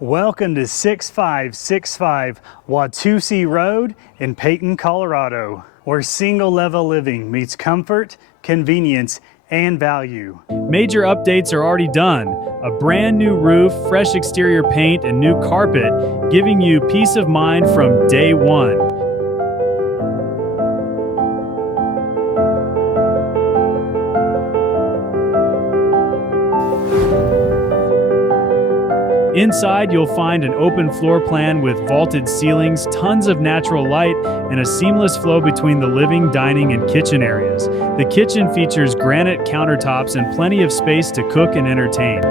Welcome to 6565 Watusi Road in Peyton, Colorado, where single-level living meets comfort, convenience, and value. Major updates are already done. A brand new roof, fresh exterior paint, and new carpet, giving you peace of mind from day one. Inside, you'll find an open floor plan with vaulted ceilings, tons of natural light, and a seamless flow between the living, dining, and kitchen areas. The kitchen features granite countertops and plenty of space to cook and entertain.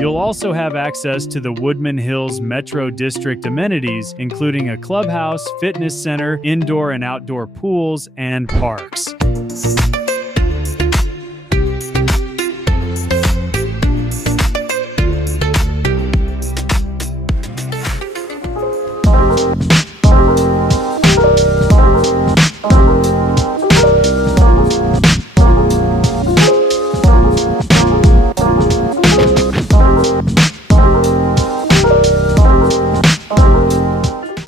You'll also have access to the Woodman Hills Metro District amenities, including a clubhouse, fitness center, indoor and outdoor pools, and parks.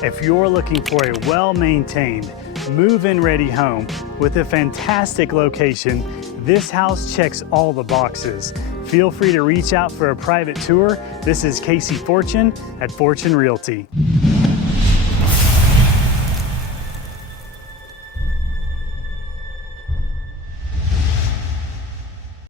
If you're looking for a well-maintained, move-in ready home with a fantastic location, this house checks all the boxes. Feel free to reach out for a private tour. This is Casey Fortune at Fortune Realty.